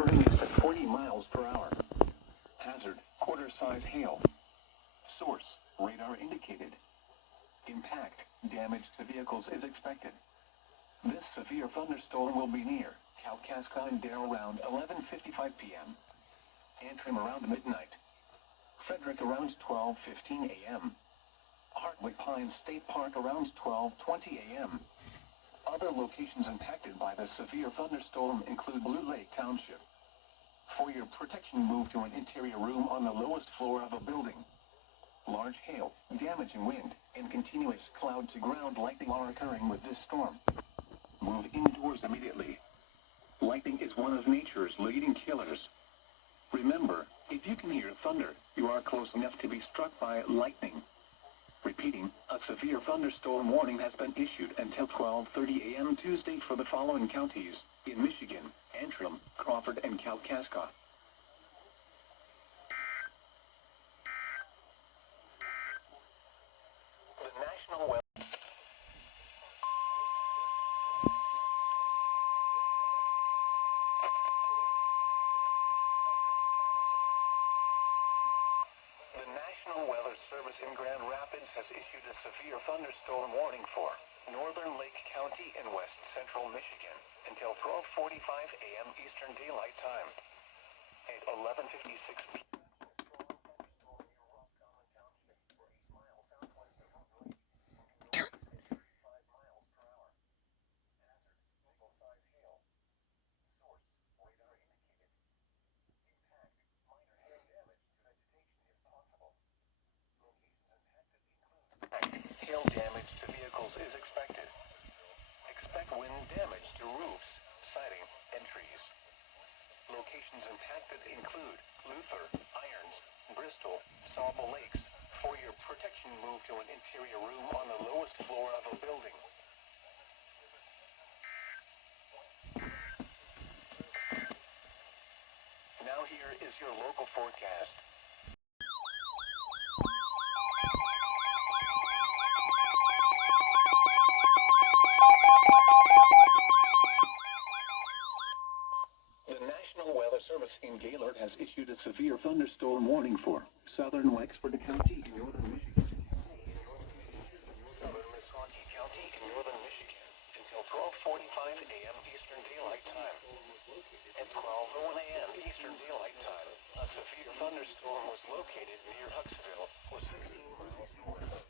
Wind east at 40 miles per hour. Hazard, quarter-size hail. Source, radar indicated. Impact, damage to vehicles is expected. This severe thunderstorm will be near Kalkaska and Darrow around 11:55 p.m. Antrim around midnight. Frederick around 12:15 a.m. Hartwick Pines State Park around 12:20 a.m. Other locations impacted by the severe thunderstorm include Blue Lake Township. For your protection, move to an interior room on the lowest floor of a building. Large hail, damaging wind, and continuous cloud-to-ground lightning are occurring with this storm. Move indoors immediately. Lightning is one of nature's leading killers. Remember, if you can hear thunder, you are close enough to be struck by lightning. Repeating, a severe thunderstorm warning has been issued until 12:30 a.m. Tuesday for the following counties in Michigan: Antrim, Crawford, and Kalkaska. The National Weather Service in Grand Rapids has issued a severe thunderstorm warning for northern Lake County and west central Michigan until 12:45 a.m. Eastern Daylight Time. At 11:56 p.m. Hail damage to vehicles is expected. Expect wind damage to roofs, siding, and trees. Locations impacted include Luther, Irons, Bristol, Sawmill Lakes. For your protection, move to an interior room on the lowest floor of a building. Now here is your local forecast. Service in Gaylord has issued a severe thunderstorm warning for southern Wexford County in northern Michigan, southern Missaukee County in northern Michigan until 12:45 a.m. Eastern Daylight Time. At 12:01 a.m. Eastern Daylight Time, a severe thunderstorm was located near Huxville, or 16 miles north of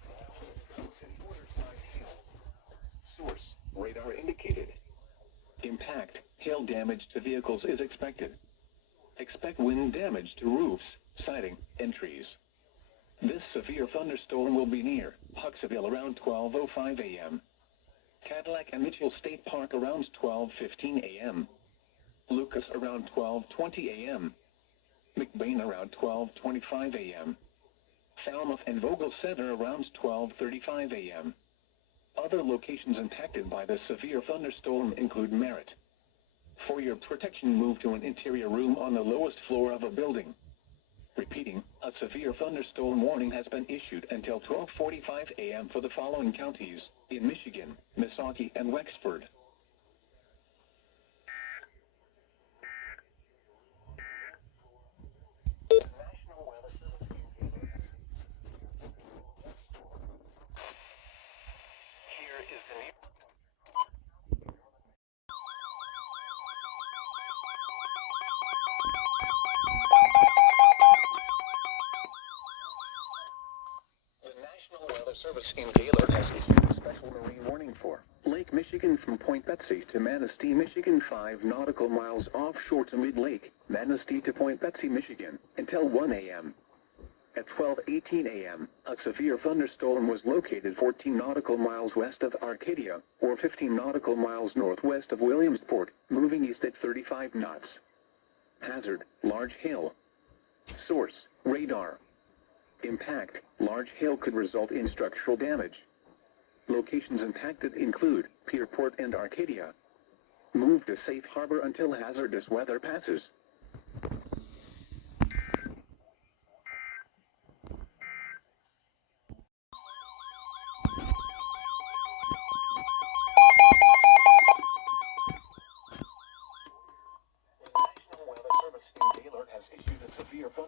Source, radar indicated. Impact, hail damage to vehicles is expected. Expect wind damage to roofs, siding, and trees. This severe thunderstorm will be near Huxville around 12:05 a.m. Cadillac and Mitchell State Park around 12:15 a.m. Lucas around 12:20 a.m. McBain around 12:25 a.m. Falmouth and Vogel Center around 12:35 a.m. Other locations impacted by the severe thunderstorm include Merritt. For your protection, move to an interior room on the lowest floor of a building. Repeating, a severe thunderstorm warning has been issued until 12:45 a.m. for the following counties in Michigan, Missaukee, and Wexford. Here is the new Service in Gaylord has issued a special marine warning for Lake Michigan from Point Betsy to Manistee, Michigan, 5 nautical miles offshore to Mid-Lake, Manistee to Point Betsy, Michigan, until 1 a.m. At 12:18 a.m., a severe thunderstorm was located 14 nautical miles west of Arcadia, or 15 nautical miles northwest of Williamsport, moving east at 35 knots. Hazard, large hail. Source, radar. Impact, large hail could result in structural damage. Locations impacted include Pierport and Arcadia. Move to safe harbor until hazardous weather passes.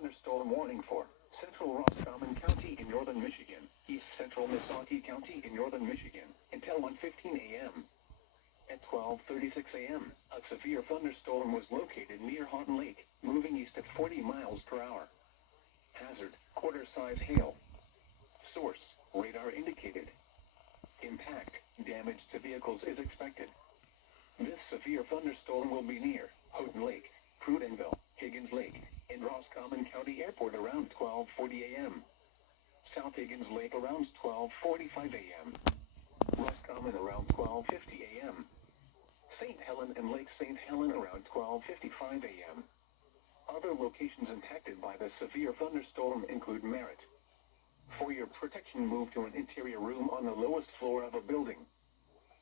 thunderstorm warning for central Roscommon County in northern Michigan, east central Missaukee County in northern Michigan, until 1:15 a.m. At 12:36 a.m., a severe thunderstorm was located near Houghton Lake, moving east at 40 miles per hour. Hazard, quarter-size hail. Source, radar indicated. Impact, damage to vehicles is expected. This severe thunderstorm will be near Houghton Lake, Prudenville, Higgins Lake, and Roscommon County Airport around 12:40 a.m. South Higgins Lake around 12:45 a.m. Roscommon around 12:50 a.m. St. Helen and Lake St. Helen around 12:55 a.m. Other locations impacted by the severe thunderstorm include Merritt. For your protection, move to an interior room on the lowest floor of a building.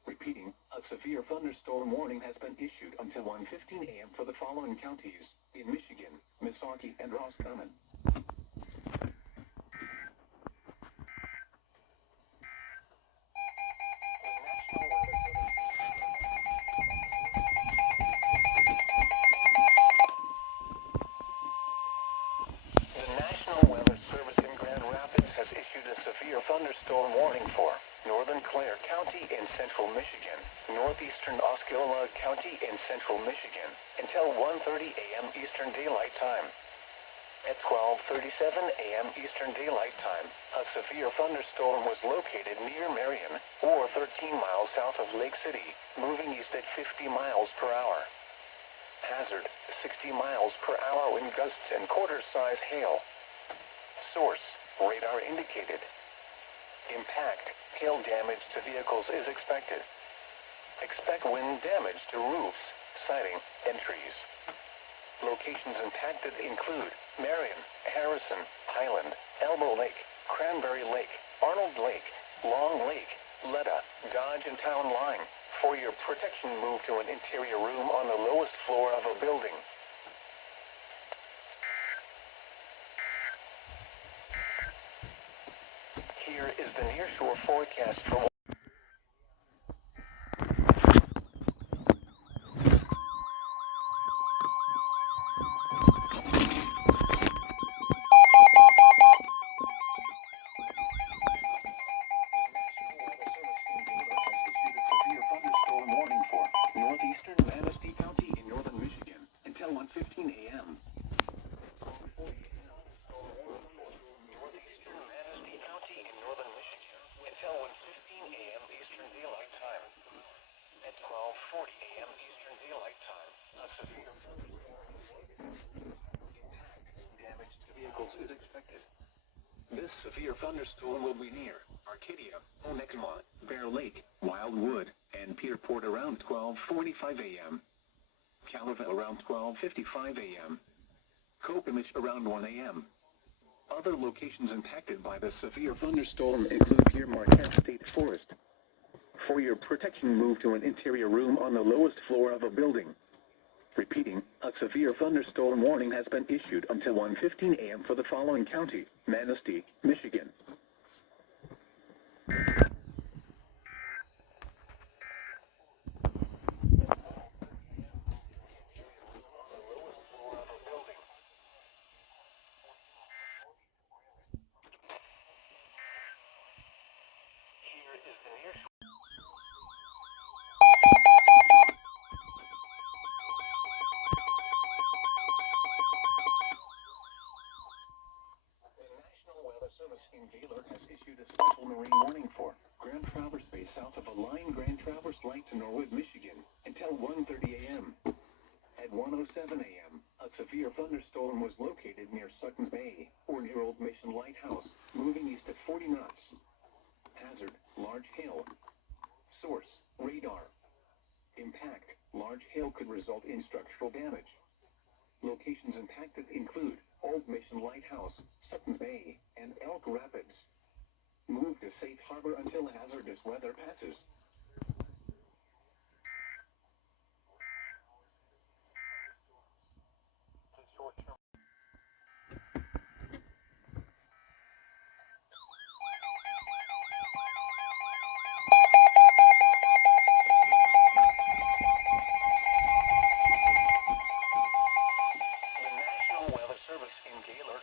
Repeating, a severe thunderstorm warning has been issued until 1:15 a.m. for the following counties in Michigan, Missaukee, and Roscommon. The National Weather Service in Grand Rapids has issued a severe thunderstorm warning for northern Clare County in central Michigan, northeastern Osceola County in central Michigan, until 1:30 a.m. Eastern Daylight Time. At 12:37 a.m. Eastern Daylight Time, a severe thunderstorm was located near Marion, or 13 miles south of Lake City, moving east at 50 miles per hour. Hazard, 60 miles per hour wind gusts and quarter-size hail. Source, radar indicated. Impact, hail damage to vehicles is expected. Expect wind damage to roofs, siding, and trees. Locations impacted include Marion, Harrison, Highland, Elbow Lake, Cranberry Lake, Arnold Lake, Long Lake, Letta, Dodge, and Town Line. For your protection, move to an interior room on the lowest floor of a building. Here is the nearshore forecast for northeastern Manistee County in northern Michigan until 1:15 a.m. Northeastern Manistee County in northern Michigan until 1:15 a.m. Eastern Daylight Time. At 12:40 a.m. Eastern Daylight Time, a severe damage to vehicles is expected. This severe thunderstorm will be near Arcadia, Onekama, Bear Lake, Wildwood, and Pierport around 12:45 a.m. Calverville around 12:55 a.m. Kokomish around 1 a.m. Other locations impacted by the severe thunderstorm include Pierre Marquette State Forest. For your protection, move to an interior room on the lowest floor of a building. Repeating, a severe thunderstorm warning has been issued until 1:15 a.m. for the following county, Manistee, Michigan. In Gaylord has issued a special marine warning for Grand Traverse Bay south of a line Grand Traverse Light to Norwood, Michigan, until 1:30 a.m. At 1:07 a.m., a severe thunderstorm was located near Sutton's Bay, or near Old Mission Lighthouse, moving east at 40 knots. Hazard, large hail. Source, radar. Impact, large hail could result in structural damage. Locations impacted include Old Mission Lighthouse, Sutton's Bay, and Elk Rapids. Move to safe harbor until hazardous weather passes. The National Weather Service in Gaylord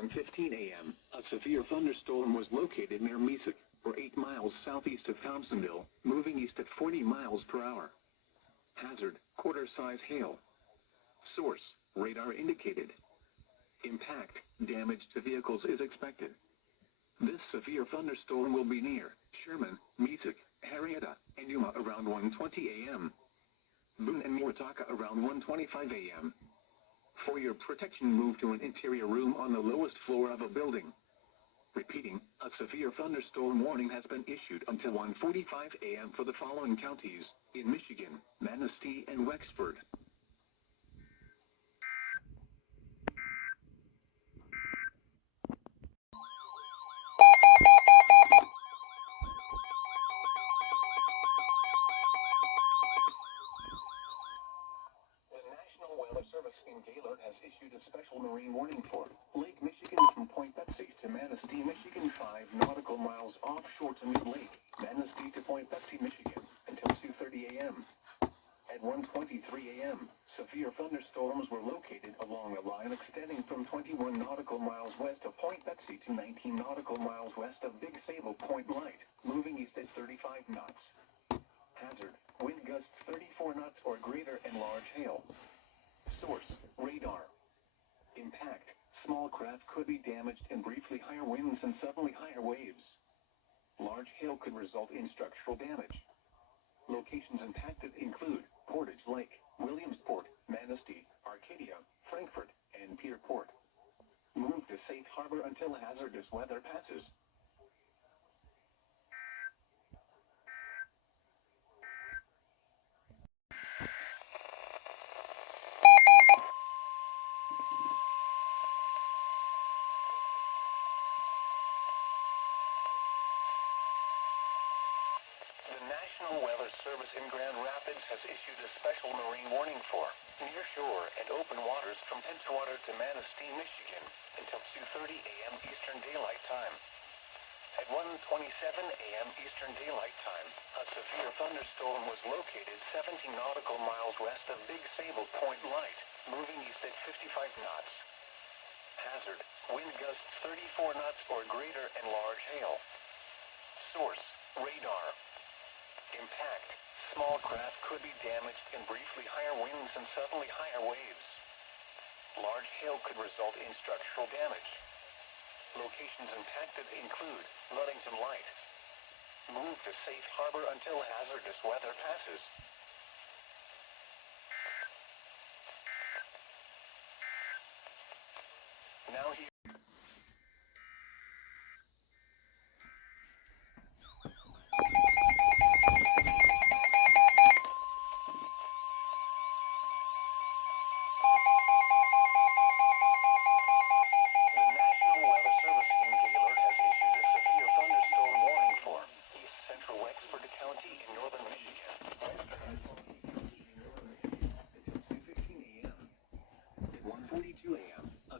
1:15 a.m., a severe thunderstorm was located near Mesick, or 8 miles southeast of Thompsonville, moving east at 40 miles per hour. Hazard, quarter-size hail. Source, radar indicated. Impact, damage to vehicles is expected. This severe thunderstorm will be near Sherman, Mesick, Henrietta, and Yuma around 1:20 a.m. Boone and Moortaka around 1:25 a.m. For your protection, move to an interior room on the lowest floor of a building. Repeating, a severe thunderstorm warning has been issued until 1:45 a.m. for the following counties in Michigan: Manistee and Wexford. The Service in Gaylord has issued a special marine warning for Lake Michigan from Point Betsy to Manistee, Michigan, 5 nautical miles offshore to mid-lake, Manistee to Point Betsy, Michigan, until 2:30 a.m. At 1:23 a.m., severe thunderstorms were located along a line extending from 21 nautical miles west of Point Betsy to 19 nautical miles west of Big Sable Point Light, moving east at 35 knots. Hazard, wind gusts 34 knots or greater and large hail. Source, radar. Impact, small craft could be damaged in briefly higher winds and suddenly higher waves. Large hail could result in structural damage. Locations impacted include Portage Lake, Williamsport, Manistee, Arcadia, Frankfort, and Pierport. Move to safe harbor until hazardous weather passes. The National Weather Service in Grand Rapids has issued a special marine warning for nearshore and open waters from Edgewater to Manistee, Michigan, until 2:30 a.m. Eastern Daylight Time. At 1:27 a.m. Eastern Daylight Time, a severe thunderstorm was located 17 nautical miles west of Big Sable Point Light, moving east at 55 knots. Hazard, wind gusts 34 knots or greater and large hail. Source, radar. Impact, small craft could be damaged in briefly higher winds and suddenly higher waves. Large hail could result in structural damage. Locations impacted include Ludington Light. Move to safe harbor until hazardous weather passes. Now here.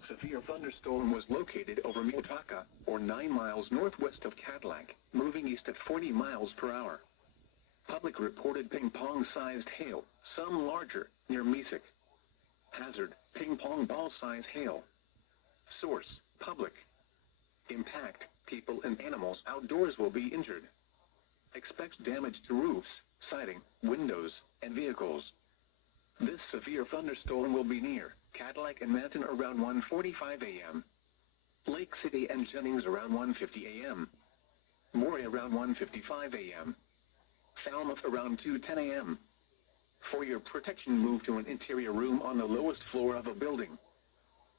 Severe thunderstorm was located over Moortaka, or 9 miles northwest of Cadillac, moving east at 40 miles per hour. Public reported ping-pong-sized hail, some larger, near Mesick. Hazard, ping-pong ball-size hail. Source, public. Impact, people and animals outdoors will be injured. Expect damage to roofs, siding, windows, and vehicles. This severe thunderstorm will be near Cadillac and Manton around 1:45 a.m. Lake City and Jennings around 1:50 a.m. Maury around 1:55 a.m. Falmouth around 2:10 a.m. For your protection, move to an interior room on the lowest floor of a building.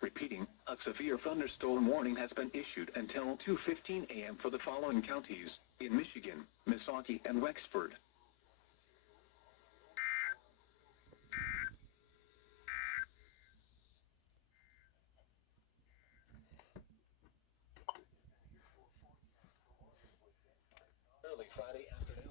Repeating, a severe thunderstorm warning has been issued until 2:15 a.m. for the following counties in Michigan: Missaukee and Wexford. Early Friday afternoon.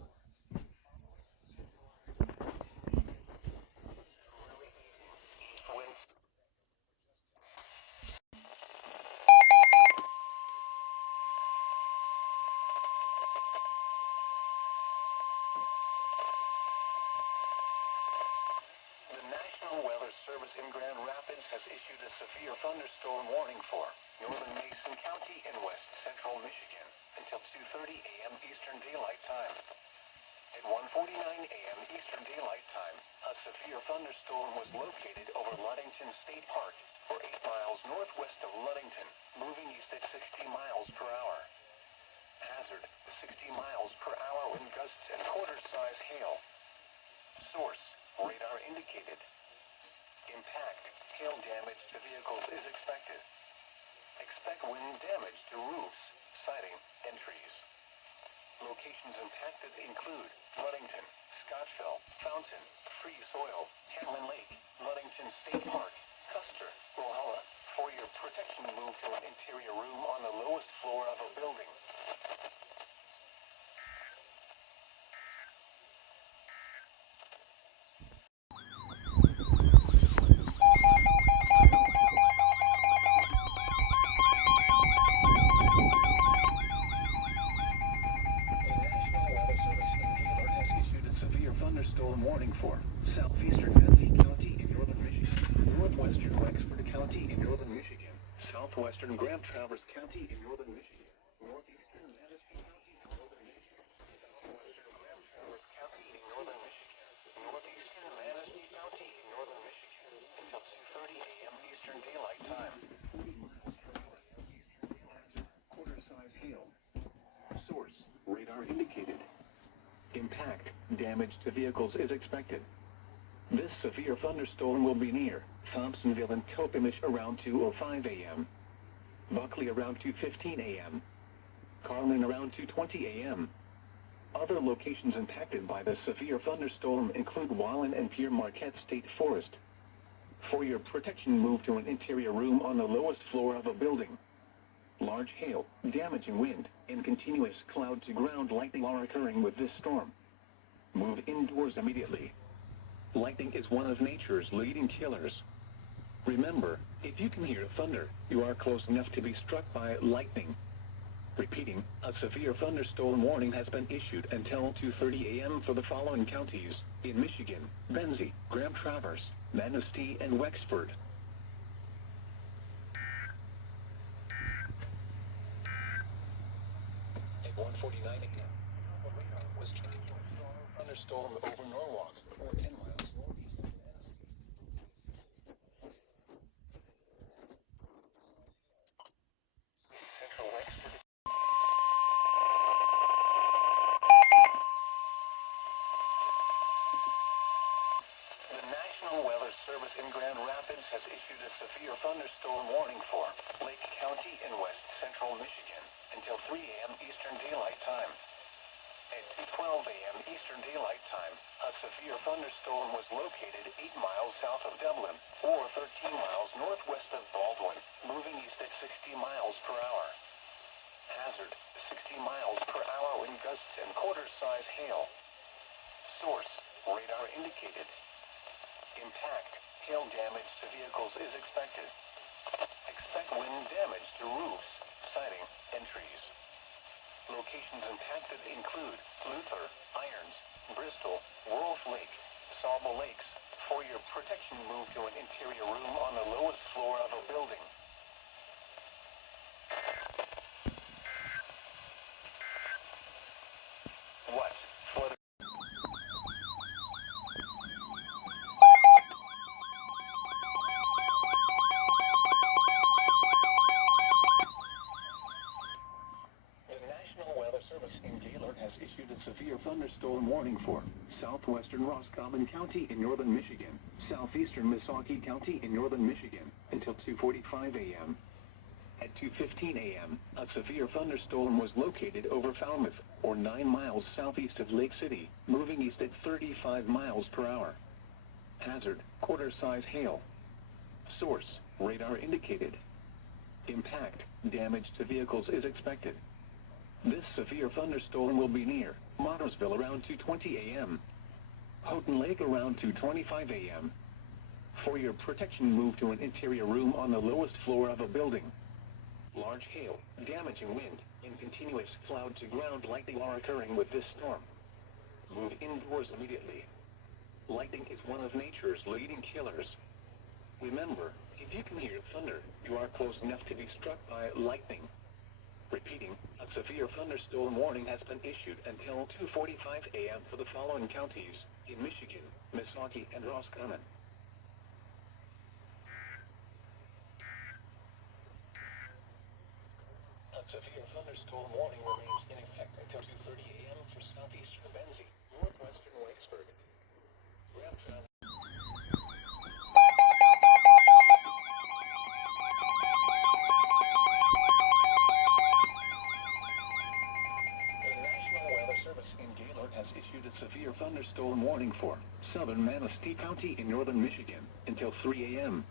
The National Weather Service in Grand Rapids has issued a severe thunderstorm warning for northern Mason County in west central Michigan until 2:30 a.m. Eastern Daylight Time. At 1:49 a.m. Eastern Daylight Time, a severe thunderstorm was located over Ludington State Park, or 8 miles northwest of Ludington, moving east at 60 miles per hour. Hazard, 60 miles per hour wind gusts and quarter-size hail. Source, radar indicated. Impact, hail damage to vehicles is expected. Expect wind damage to roofs, siding, and trees. Locations impacted include Ludington, Scottsville, Fountain, Free Soil, Hamlin Lake, Ludington State Park, Custer, Walhalla. For your protection, move to an interior room on the lowest floor of a building. Thunderstorm warning for southeastern Benzie County in northern Michigan, northwestern Wexford County in northern Michigan, southwestern Grand Traverse County in northern Michigan, northeastern Madison County in northern Michigan, southwestern Grand Traverse County in northern Michigan, northeastern Madison County in northern Michigan until 2:30 a.m. Eastern Daylight Time. 40 miles per hour eastern hazard, quarter-size hail. Source, radar indicated. Impact, damage to vehicles is expected. This severe thunderstorm will be near Thompsonville and Topimish around 2:05 a.m. Buckley around 2:15 a.m. Carlin around 2:20 a.m. Other locations impacted by the severe thunderstorm include Wallen and Pierre Marquette State Forest. For your protection, move to an interior room on the lowest floor of a building. Large hail, damaging wind, and continuous cloud-to-ground lightning are occurring with this storm. Move indoors immediately. Lightning is one of nature's leading killers. Remember, if you can hear thunder, you are close enough to be struck by lightning. Repeating, a severe thunderstorm warning has been issued until 2:30 a.m. for the following counties in Michigan: Benzie, Grand Traverse, Manistee, and Wexford. At 1:49 a.m., a radar was tracking a strong thunderstorm over Norwalk, or 10 miles northeast of Manistee. Central Wexford. The National Weather Service in Grand Rapids has issued a severe thunderstorm warning for Lake County in west central Michigan until 3 a.m. Eastern Daylight Time. At 2:12 a.m. Eastern Daylight Time, a severe thunderstorm was located 8 miles south of Dublin, or 13 miles northwest of Baldwin, moving east at 60 miles per hour. Hazard, 60 miles per hour wind gusts and quarter-size hail. Source, radar indicated. Impact, hail damage to vehicles is expected. Expect wind damage to roofs, siding, and trees. Locations impacted include Luther, Irons, Bristol, Wolf Lake, Sauble Lakes. For your protection, move to an interior room on the lowest floor of a building. What? For the National Weather Service in Gaylord has issued a severe thunderstorm warning for southwestern Roscommon County in northern Michigan, southeastern Missaukee County in northern Michigan until 2:45 a.m. At 2:15 a.m., a severe thunderstorm was located over Falmouth, or 9 miles southeast of Lake City, moving east at 35 miles per hour. Hazard, quarter-size hail. Source, radar indicated. Impact, damage to vehicles is expected. This severe thunderstorm will be near Mottersville around 2:20 a.m. Houghton Lake around 2:25 a.m. For your protection, move to an interior room on the lowest floor of a building. Large hail, damaging wind, and continuous cloud-to-ground lightning are occurring with this storm. Move indoors immediately. Lightning is one of nature's leading killers. Remember, If you can hear thunder, you are close enough to be struck by lightning. Repeating, a severe thunderstorm warning has been issued until 2:45 a.m. for the following counties in Michigan, Missaukee, and Roscommon. A severe thunderstorm warning remains in effect until 2:30 a.m. for southeastern Benzie, northwestern Wakesburg. Has issued a severe thunderstorm warning for southern Manistee County in northern Michigan until 3 a.m.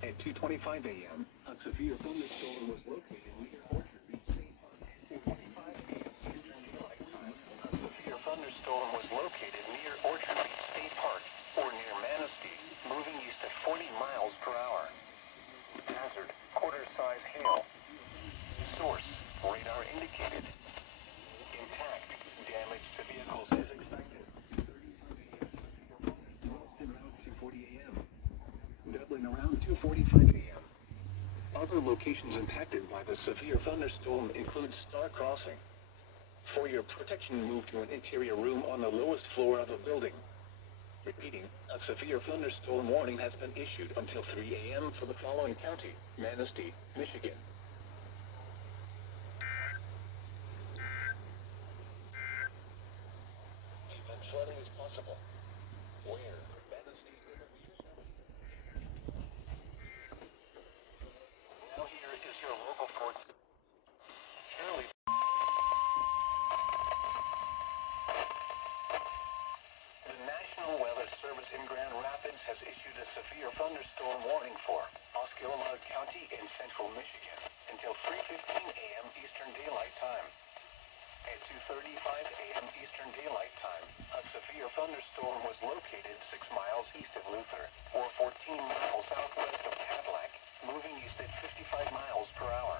At 2:25 a.m., a severe thunderstorm was located near Orchard Beach State Park. 2:25 a.m. Eastern Daylight Time, a severe thunderstorm was located near Orchard Beach State Park or near Manistee, moving east at 40 miles per hour. Hazard: quarter-size hail. Source: radar indicated. Intact. Damage to vehicles is expected. 2:40 a.m. Doubling around 2:45 a.m. Other locations impacted by the severe thunderstorm include Star Crossing. For your protection, move to an interior room on the lowest floor of the building. Repeating, a severe thunderstorm warning has been issued until 3 a.m. for the following county: Manistee, Michigan. Flooding is possible. Where? Manistee River Leadership. Now here is your local port. Shirley. The National Weather Service in Grand Rapids has issued a severe thunderstorm warning for Osceola County in central Michigan until 3:15 a.m. Eastern Daylight Time. At 2:35 a.m. Eastern Daylight Time, a severe thunderstorm was located 6 miles east of Luther, or 14 miles southwest of Cadillac, moving east at 55 miles per hour.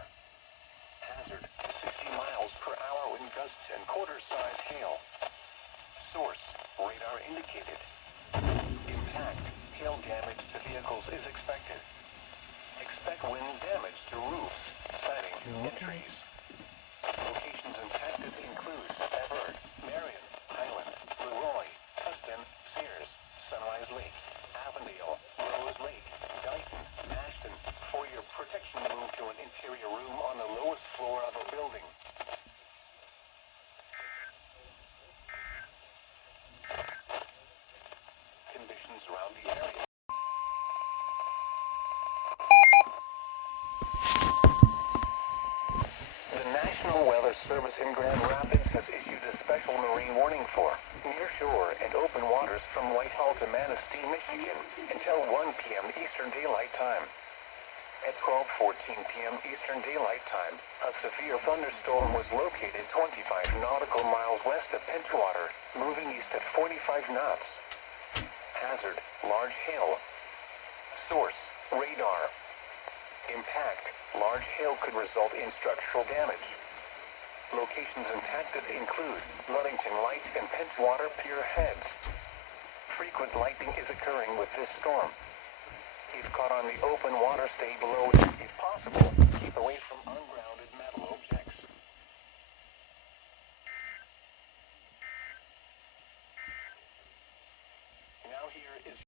Hazard: 60 miles per hour wind gusts and quarter-size hail. Source: radar indicated. Impact: hail damage to vehicles is expected. Expect wind damage to roofs, siding, and trees. Locations impacted include Everett, Marion, Highland, Leroy, Tustin, Sears, Sunrise Lake, Avondale, Rose Lake, Dayton, Ashton. For your protection, move to an interior room on the lowest floor of a building. Conditions around the area. The National Weather Service in Grand Rapids has issued a special marine warning for nearshore and open waters from Whitehall to Manistee, Michigan until 1 p.m. Eastern Daylight Time. At 12:14 p.m. Eastern Daylight Time, a severe thunderstorm was located 25 nautical miles west of Pinchwater, moving east at 45 knots. Hazard: large hail. Source: radar. Impact: large hail could result in structural damage. Locations impacted include Ludington Light and Pinchwater Pier Heads. Frequent lightning is occurring with this storm. If caught on the open water, stay below if possible. Keep away from ungrounded metal objects. Now here is